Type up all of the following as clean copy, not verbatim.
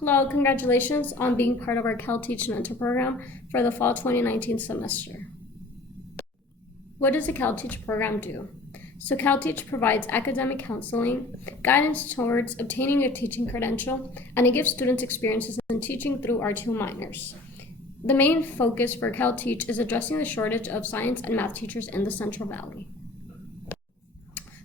Hello, congratulations on being part of our CalTeach mentor program for the fall 2019 semester. What does the CalTeach program do? So CalTeach provides academic counseling, guidance towards obtaining a teaching credential, and it gives students experiences in teaching through our two minors. The main focus for CalTeach is addressing the shortage of science and math teachers in the Central Valley.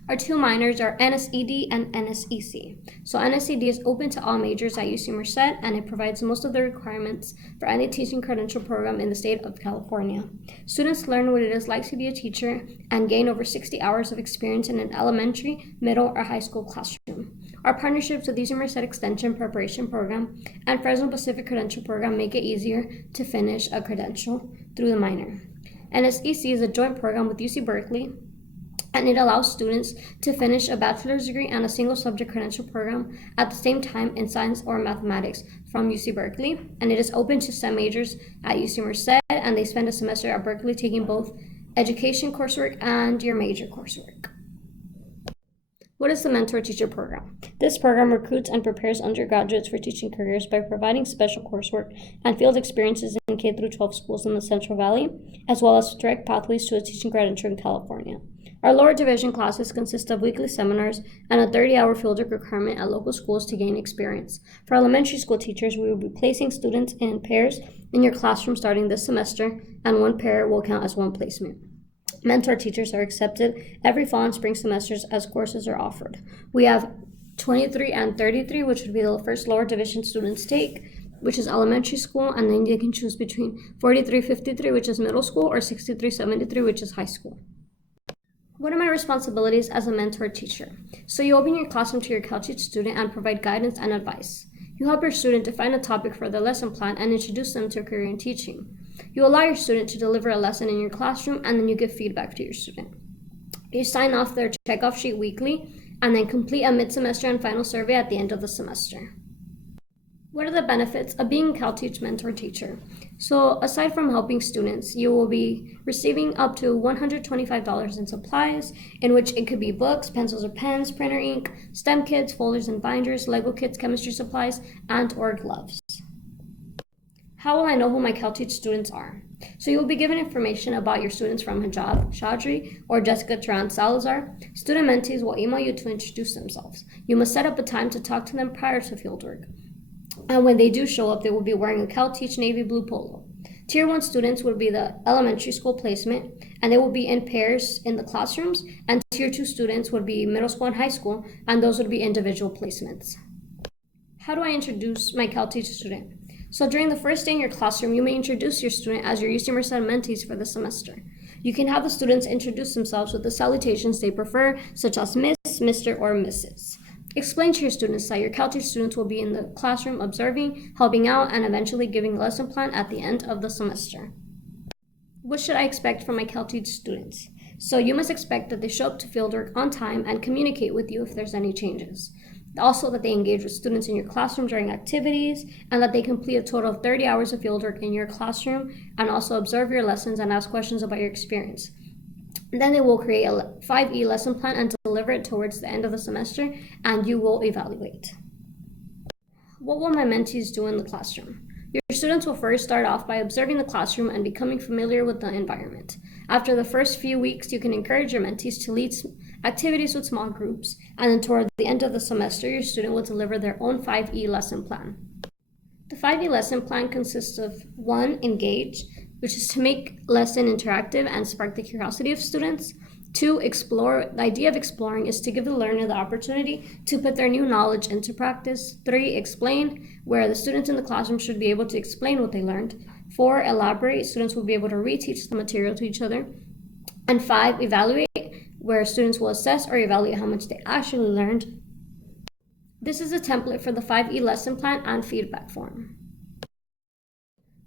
Our two minors are NSED and NSEC. So NSED is open to all majors at UC Merced, and it provides most of the requirements for any teaching credential program in the state of California. Students learn what it is like to be a teacher and gain over 60 hours of experience in an elementary, middle, or high school classroom. Our partnerships with UC Merced Extension Preparation Program and Fresno Pacific Credential Program make it easier to finish a credential through the minor. NSEC is a joint program with UC Berkeley, and it allows students to finish a bachelor's degree and a single subject credential program at the same time in science or mathematics from UC Berkeley. And it is open to STEM majors at UC Merced, and they spend a semester at Berkeley taking both education coursework and your major coursework. What is the Mentor Teacher Program? This program recruits and prepares undergraduates for teaching careers by providing special coursework and field experiences in K-12 schools in the Central Valley, as well as direct pathways to a teaching credential in California. Our lower division classes consist of weekly seminars and a 30-hour fieldwork requirement at local schools to gain experience. For elementary school teachers, we will be placing students in pairs in your classroom starting this semester, and one pair will count as one placement. Mentor teachers are accepted every fall and spring semesters as courses are offered. We have 23 and 33, which would be the first lower division students take, which is elementary school, and then you can choose between 43-53, which is middle school, or 63-73, which is high school. What are my responsibilities as a mentor teacher? So you open your classroom to your CalTeach student and provide guidance and advice. You help your student define a topic for their lesson plan and introduce them to a career in teaching. You allow your student to deliver a lesson in your classroom, and then you give feedback to your student. You sign off their checkoff sheet weekly and then complete a mid-semester and final survey at the end of the semester. What are the benefits of being a CalTeach mentor teacher? So aside from helping students, you will be receiving up to $125 in supplies, in which it could be books, pencils or pens, printer ink, STEM kits, folders and binders, Lego kits, chemistry supplies, and or gloves. How will I know who my CalTeach students are? So you will be given information about your students from Hijab, Shadri, or Jessica Turan Salazar. Student mentees will email you to introduce themselves. You must set up a time to talk to them prior to fieldwork. And when they do show up, they will be wearing a CalTeach navy blue polo. Tier 1 students would be the elementary school placement, and they will be in pairs in the classrooms. And Tier 2 students would be middle school and high school, and those would be individual placements. How do I introduce my CalTeach student? So during the first day in your classroom, you may introduce your student as your UC Merced mentees for the semester. You can have the students introduce themselves with the salutations they prefer, such as Miss, Mr., or Mrs. Explain to your students that your CalTeach students will be in the classroom observing, helping out, and eventually giving a lesson plan at the end of the semester. What should I expect from my CalTeach students? So you must expect that they show up to fieldwork on time and communicate with you if there's any changes. Also that they engage with students in your classroom during activities, and that they complete a total of 30 hours of fieldwork in your classroom, and also observe your lessons and ask questions about your experience. Then they will create a 5E lesson plan and deliver it towards the end of the semester, and you will evaluate. What will my mentees do in the classroom? Your students will first start off by observing the classroom and becoming familiar with the environment. After the first few weeks, you can encourage your mentees to lead activities with small groups, and then toward the end of the semester, your student will deliver their own 5E lesson plan. The 5E lesson plan consists of 1. Engage, which is to make lesson interactive and spark the curiosity of students. 2. Explore. The idea of exploring is to give the learner the opportunity to put their new knowledge into practice. 3. Explain, where the students in the classroom should be able to explain what they learned. 4. Elaborate. Students will be able to reteach the material to each other. And 5. Evaluate, where students will assess or evaluate how much they actually learned. This is a template for the 5E lesson plan and feedback form.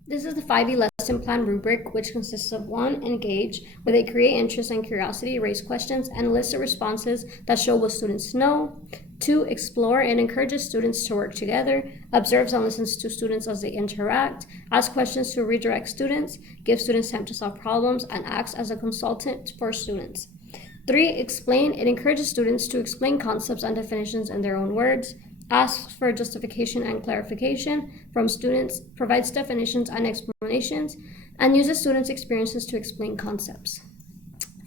This is the 5E lesson plan rubric, which consists of 1. Engage, where they create interest and curiosity, raise questions, and elicit responses that show what students know. 2. Explore, it encourages students to work together, observes and listens to students as they interact, asks questions to redirect students, gives students time to solve problems, and acts as a consultant for students. 3. Explain, it encourages students to explain concepts and definitions in their own words. asks for justification and clarification from students, provides definitions and explanations, and uses students' experiences to explain concepts.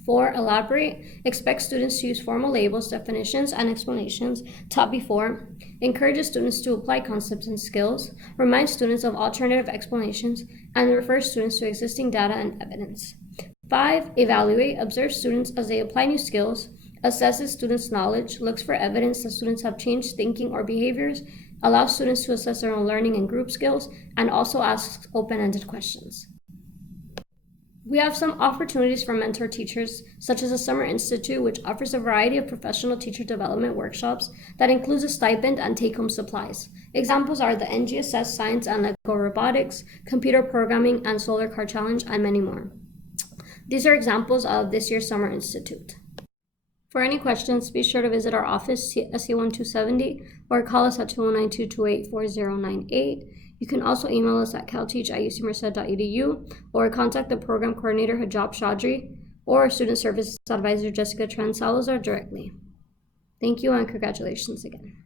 4. Elaborate. Expects students to use formal labels, definitions, and explanations taught before. Encourages students to apply concepts and skills. Reminds students of alternative explanations, and refers students to existing data and evidence. 5. Evaluate. Observes students as they apply new skills. Assesses students' knowledge. Looks for evidence that students have changed thinking or behaviors. Allows students to assess their own learning and group skills, and also asks open-ended questions. We have some opportunities for mentor teachers, such as the Summer Institute, which offers a variety of professional teacher development workshops that includes a stipend and take-home supplies. Examples are the NGSS Science and Lego Robotics, Computer Programming, and Solar Car Challenge, and many more. These are examples of this year's Summer Institute. For any questions, be sure to visit our office, SC1270, or call us at 209-228-4098. You can also email us at calteach@ucmerced.edu or contact the program coordinator Hijab Chaudhry or student services advisor Jessica Tran Salazar directly. Thank you and congratulations again.